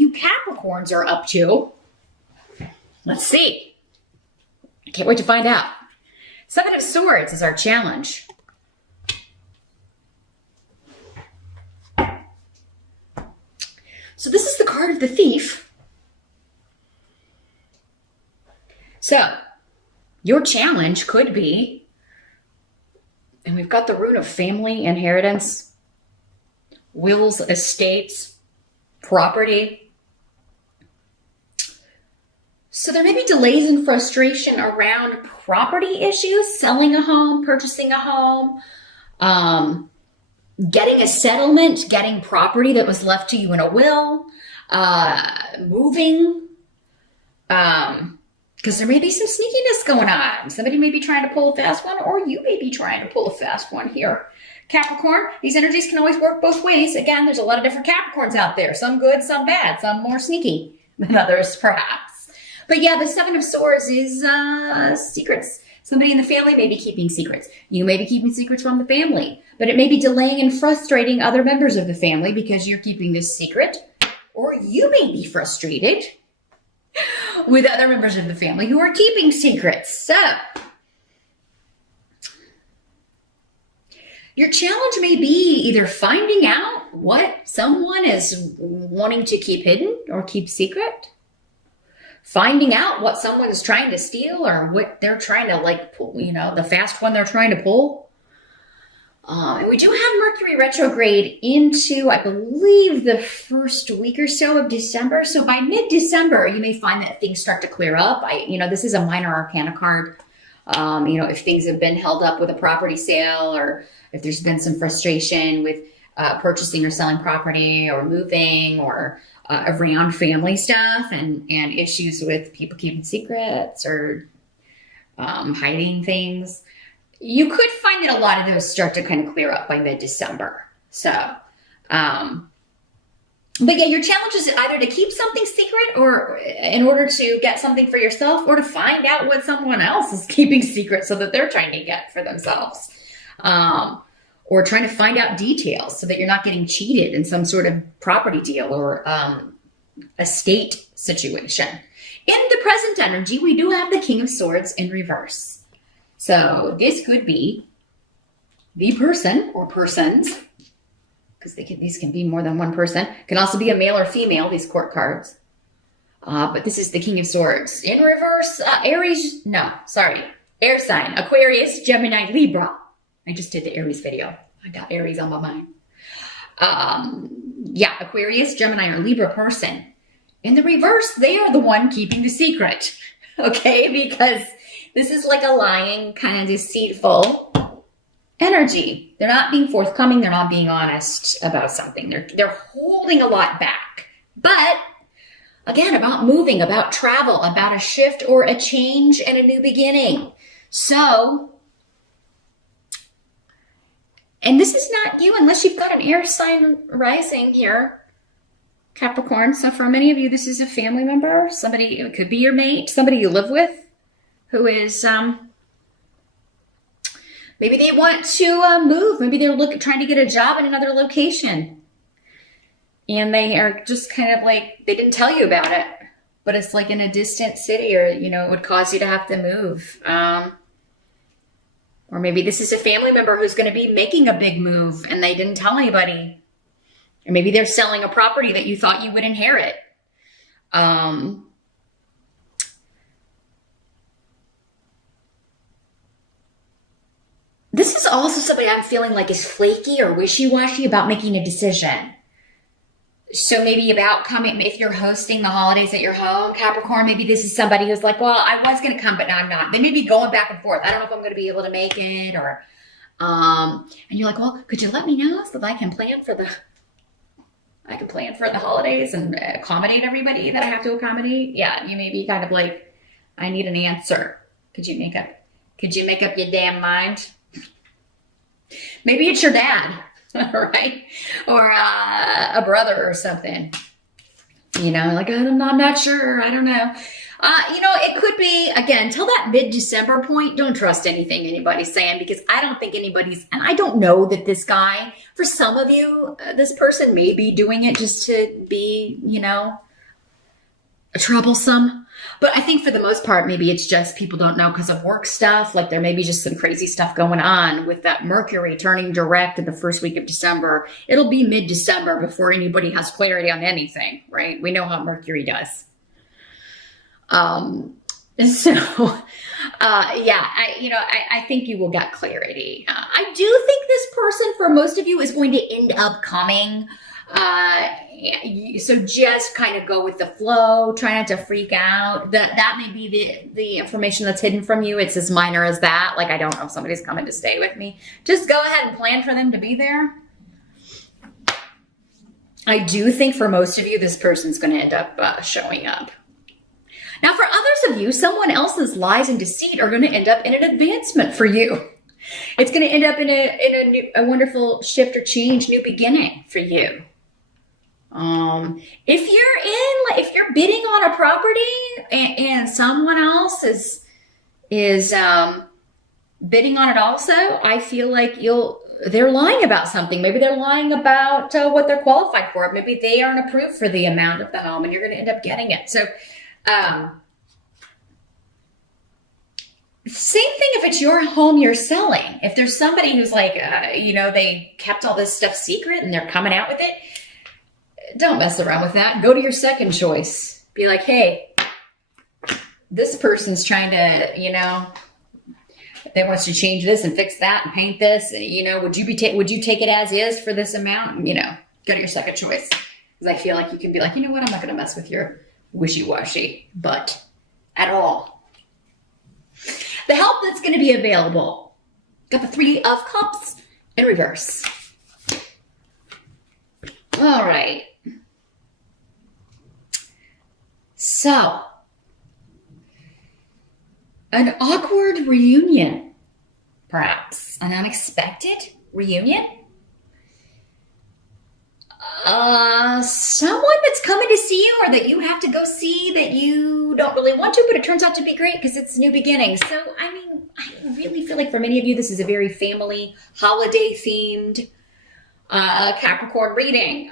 you Capricorns are up to. Let's see. I can't wait to find out. Seven of Swords is our challenge. So this is the card of the Thief. So your challenge could be, and we've got the rune of family, inheritance, wills, estates, property. So there may be delays and frustration around property issues, selling a home, purchasing a home, getting a settlement, getting property that was left to you in a will, moving, because there may be some sneakiness going on. Somebody may be trying to pull a fast one, or you may be trying to pull a fast one here. Capricorn, these energies can always work both ways. Again, there's a lot of different Capricorns out there. Some good, some bad, some more sneaky than others, perhaps. But yeah, the Seven of Swords is secrets. Somebody in the family may be keeping secrets. You may be keeping secrets from the family, but it may be delaying and frustrating other members of the family because you're keeping this secret, or you may be frustrated with other members of the family who are keeping secrets. So your challenge may be either finding out what someone is wanting to keep hidden or keep secret, finding out what someone is trying to steal or what they're trying to like pull, you know, the fast one they're trying to pull. And we do have Mercury retrograde into, I believe, the first week or so of December. So by mid-December, you may find that things start to clear up. This is a minor arcana card. If things have been held up with a property sale, or if there's been some frustration with purchasing or selling property or moving, or around family stuff and issues with people keeping secrets or hiding things, you could find that a lot of those start to kind of clear up by mid-December. So, but yeah, your challenge is either to keep something secret, or in order to get something for yourself, or to find out what someone else is keeping secret so that they're trying to get for themselves. Or trying to find out details so that you're not getting cheated in some sort of property deal or estate situation. In the present energy, we do have the King of Swords in reverse. So this could be the person or persons, because these can be more than one person. Can also be a male or female, these court cards. But this is the King of Swords. In reverse, air sign, Aquarius, Gemini, Libra. I just did the Aries video. I got Aries on my mind. Aquarius, Gemini, or Libra person. In the reverse, they are the one keeping the secret. Okay? Because this is like a lying, kind of deceitful energy. They're not being forthcoming. They're not being honest about something. They're holding a lot back. But again, about moving, about travel, about a shift or a change and a new beginning. So, and this is not you unless you've got an air sign rising here, Capricorn. So for many of you, this is a family member, somebody, it could be your mate, somebody you live with, who is, maybe they want to move. Maybe they're trying to get a job in another location. And they are just kind of like, they didn't tell you about it, but it's like in a distant city, or, it would cause you to have to move. Or maybe this is a family member who's going to be making a big move and they didn't tell anybody. Or maybe they're selling a property that you thought you would inherit. This is also somebody I'm feeling like is flaky or wishy-washy about making a decision. So maybe about coming, if you're hosting the holidays at your home, Capricorn, maybe this is somebody who's like, well, I was going to come, but now I'm not. They may be going back and forth. I don't know if I'm going to be able to make it, or, and you're like, well, could you let me know so that I can plan for the holidays and accommodate everybody that I have to accommodate? Yeah, you may be kind of like, I need an answer. Could you make up your damn mind? Maybe it's your dad, right? Or a brother or something. Like, I'm not sure. I don't know. It could be, again, till that mid-December point, don't trust anything anybody's saying, because I don't think and I don't know that this guy, for some of you, this person may be doing it just to be, troublesome. But I think for the most part, maybe it's just people don't know because of work stuff. Like there may be just some crazy stuff going on with that Mercury turning direct in the first week of December. It'll be mid-December before anybody has clarity on anything, right? We know how Mercury does. I think you will get clarity. I do think this person, for most of you, is going to end up coming. So just kind of go with the flow. Try not to freak out. That may be the information that's hidden from you. It's as minor as that. Like, I don't know if somebody's coming to stay with me. Just go ahead and plan for them to be there. I do think for most of you, this person's going to end up showing up. Now, for others of you, someone else's lies and deceit are going to end up in an advancement for you. It's going to end up in a wonderful shift or change, new beginning for you. If you're bidding on a property and someone else is bidding on it also, I feel like they're lying about something. Maybe they're lying about what they're qualified for. Maybe they aren't approved for the amount of the home and you're going to end up getting it. So, same thing if it's your home you're selling. If there's somebody who's like, they kept all this stuff secret and they're coming out with it, don't mess around with that. Go to your second choice. Be like, hey, this person's trying to, they wants to change this and fix that and paint this. Would you take it as is for this amount? Go to your second choice. Because I feel like you can be like, you know what? I'm not going to mess with your wishy-washy butt at all. The help that's going to be available. Got the 3 of Cups in reverse. All right. So, an awkward reunion, perhaps. An unexpected reunion. Someone that's coming to see you or that you have to go see that you don't really want to, but it turns out to be great because it's new beginnings. So, I really feel like for many of you, this is a very family, holiday themed Capricorn reading.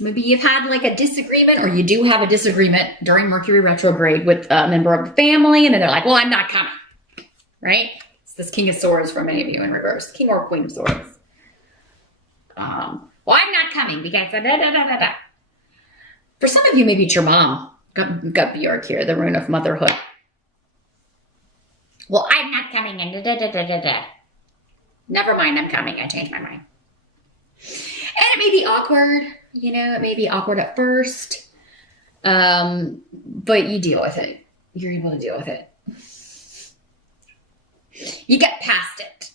Maybe you've had like a disagreement or you do have a disagreement during Mercury retrograde with a member of the family. And then they're like, well, I'm not coming, right? It's this King of Swords for many of you in reverse, King or Queen of Swords. Well, I'm not coming because For some of you, maybe it's your mom. Got Bjork here, the rune of motherhood. Well, I'm not coming in. Never mind, I'm coming. I changed my mind. And it may be awkward. It may be awkward at first. But you deal with it. You're able to deal with it. You get past it.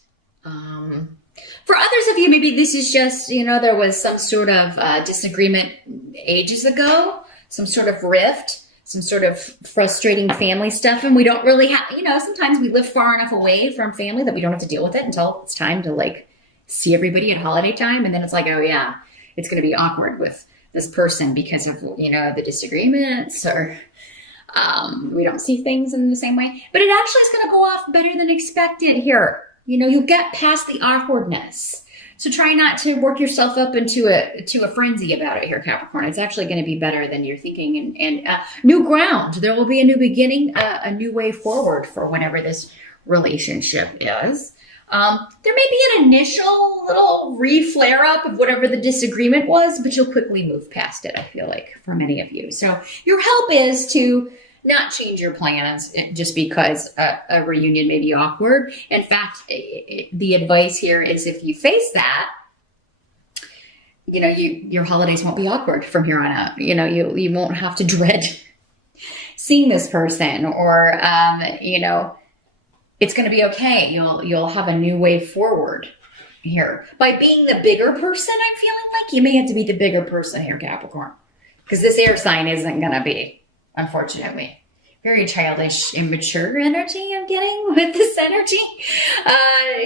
For others of you, maybe this is just, there was some sort of disagreement ages ago, some sort of rift, some sort of frustrating family stuff. And we don't really have, sometimes we live far enough away from family that we don't have to deal with it until it's time to see everybody at holiday time. And then it's like, oh yeah, it's going to be awkward with this person because of, the disagreements or we don't see things in the same way. But it actually is going to go off better than expected here. You'll get past the awkwardness. So try not to work yourself up into a frenzy about it here, Capricorn. It's actually going to be better than you're thinking. And new ground. There will be a new beginning, a new way forward for whatever this relationship is. There may be an initial little re-flare up of whatever the disagreement was, but you'll quickly move past it, I feel like, for many of you. So your help is to not change your plans just because a reunion may be awkward. In fact, the advice here is if you face that, your holidays won't be awkward from here on out. You won't have to dread seeing this person or, it's going to be okay. You'll have a new way forward here. By being the bigger person, I'm feeling like you may have to be the bigger person here, Capricorn. Because this air sign isn't going to be, unfortunately. Very childish, immature energy I'm getting with this energy.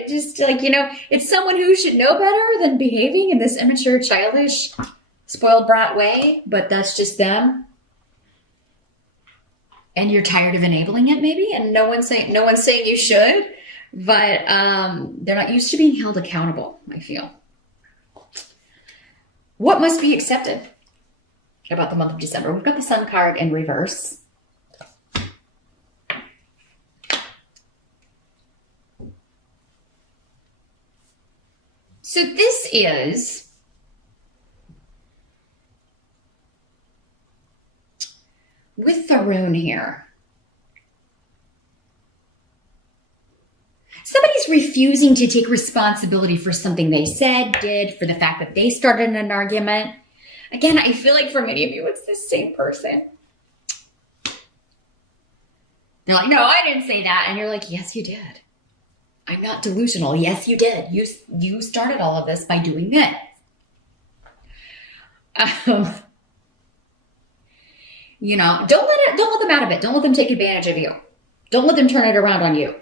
It's someone who should know better than behaving in this immature, childish, spoiled brat way. But that's just them. And you're tired of enabling it, maybe, and no one's saying you should, but they're not used to being held accountable, I feel. What must be accepted about the month of December. We've got the Sun card in reverse. So this is with the rune here. Somebody's refusing to take responsibility for something they said, did, for the fact that they started an argument. Again, I feel like for many of you, it's the same person. They're like, no, I didn't say that. And you're like, yes, you did. I'm not delusional. Yes, you did. You started all of this by doing this. You know, don't let them out of it. Don't let them take advantage of you. Don't let them turn it around on you.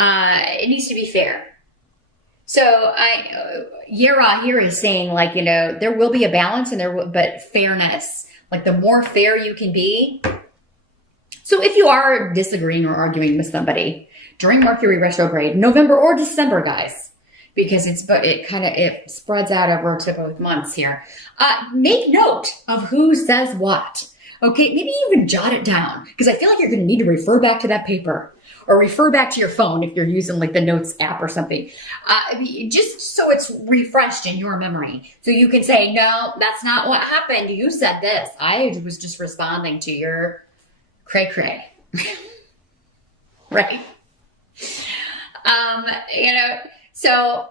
It needs to be fair. So Yera here is saying, like, you know, there will be a balance but fairness, like the more fair you can be. So if you are disagreeing or arguing with somebody during Mercury retrograde, November or December, guys, because it spreads out over to both months here. Make note of who says what. Okay, maybe even jot it down, because I feel like you're going to need to refer back to that paper or refer back to your phone if you're using like the Notes app or something, just so it's refreshed in your memory. So you can say, no, that's not what happened. You said this. I was just responding to your cray-cray. Right? You know, so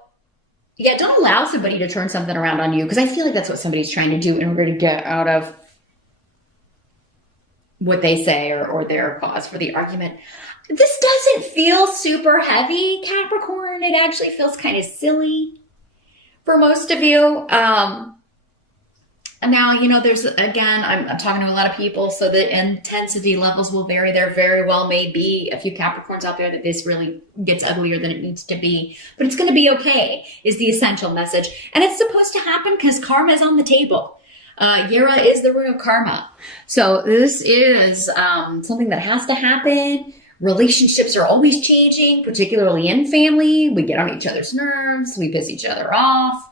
yeah, don't allow somebody to turn something around on you, because I feel like that's what somebody's trying to do in order to get out of what they say or their cause for the argument. This doesn't feel super heavy, Capricorn. It actually feels kind of silly for most of you. Now, you know, there's, again, I'm talking to a lot of people, so the intensity levels will vary. There very well may be a few Capricorns out there that this really gets uglier than it needs to be. But it's going to be okay, is the essential message. And it's supposed to happen because karma is on the table. Yera is the rune of karma. So this is something that has to happen. Relationships are always changing, particularly in family. We get on each other's nerves. We piss each other off.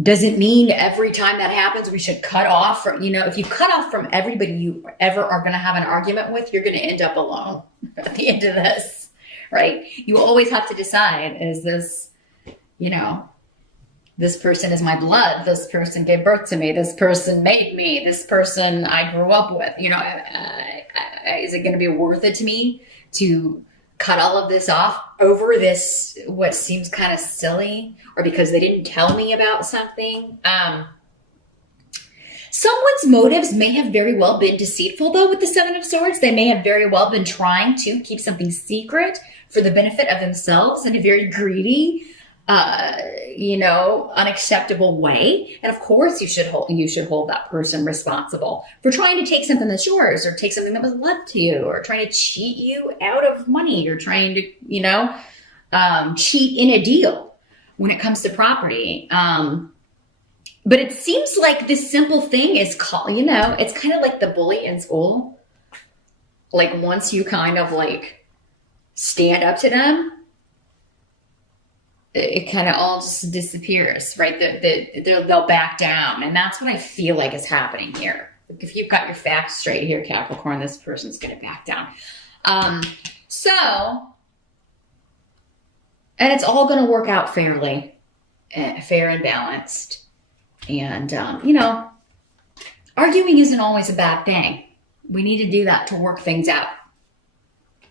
Doesn't mean every time that happens, we should cut off from, you know, if you cut off from everybody you ever are going to have an argument with, you're going to end up alone at the end of this, right? You always have to decide, is this, you know, this person is my blood. This person gave birth to me. This person made me. This person I grew up with. You know, is it going to be worth it to me to cut all of this off over this, what seems kind of silly, or because they didn't tell me about something? Someone's motives may have very well been deceitful, though, with the Seven of Swords. They may have very well been trying to keep something secret for the benefit of themselves in a very greedy, you know, unacceptable way. And of course you should hold that person responsible for trying to take something that's yours, or take something that was left to you, or trying to cheat you out of money, or trying to, you know, cheat in a deal when it comes to property. But it seems like this simple thing is called, you know, it's kind of like the bully in school. Like once you kind of like stand up to them, it kind of all just disappears, right? They'll back down. And that's what I feel like is happening here. If you've got your facts straight here, Capricorn, this person's going to back down. And it's all going to work out fairly, fair and balanced. And, you know, arguing isn't always a bad thing. We need to do that to work things out,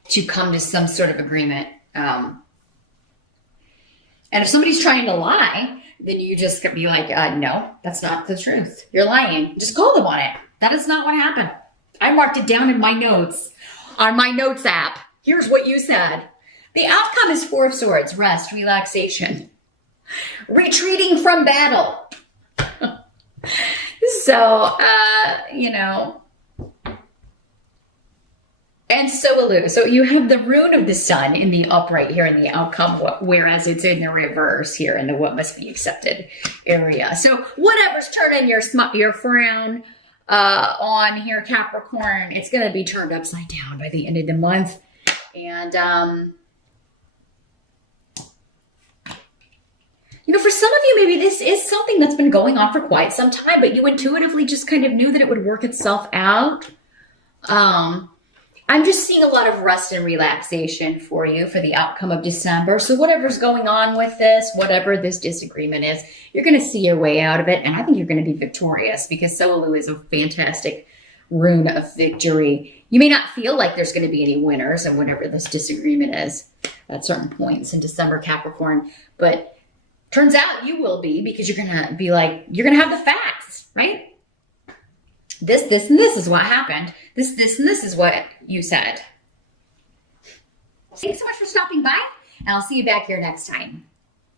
to come to some sort of agreement. And if somebody's trying to lie, then you just be like, no, that's not the truth. You're lying. Just call them on it. That is not what happened. I marked it down in my notes on my notes app. Here's what you said. The outcome is Four of Swords, rest, relaxation, retreating from battle. So, you know, and so will you. So you have the rune of the sun in the upright here in the outcome, whereas it's in the reverse here in the what must be accepted area. So whatever's turning your frown on here, Capricorn, it's going to be turned upside down by the end of the month. And You know, for some of you, maybe this is something that's been going on for quite some time, but you intuitively just kind of knew that it would work itself out. I'm just seeing a lot of rest and relaxation for you for the outcome of December. So whatever's going on with this, whatever this disagreement is, you're going to see your way out of it. And I think you're going to be victorious because Soolu is a fantastic rune of victory. You may not feel like there's going to be any winners and whatever this disagreement is at certain points in December, Capricorn, but turns out you will be, because you're going to be like, you're going to have the facts, right? This, and this is what happened. This, and this is what you said. Thanks so much for stopping by, and I'll see you back here next time.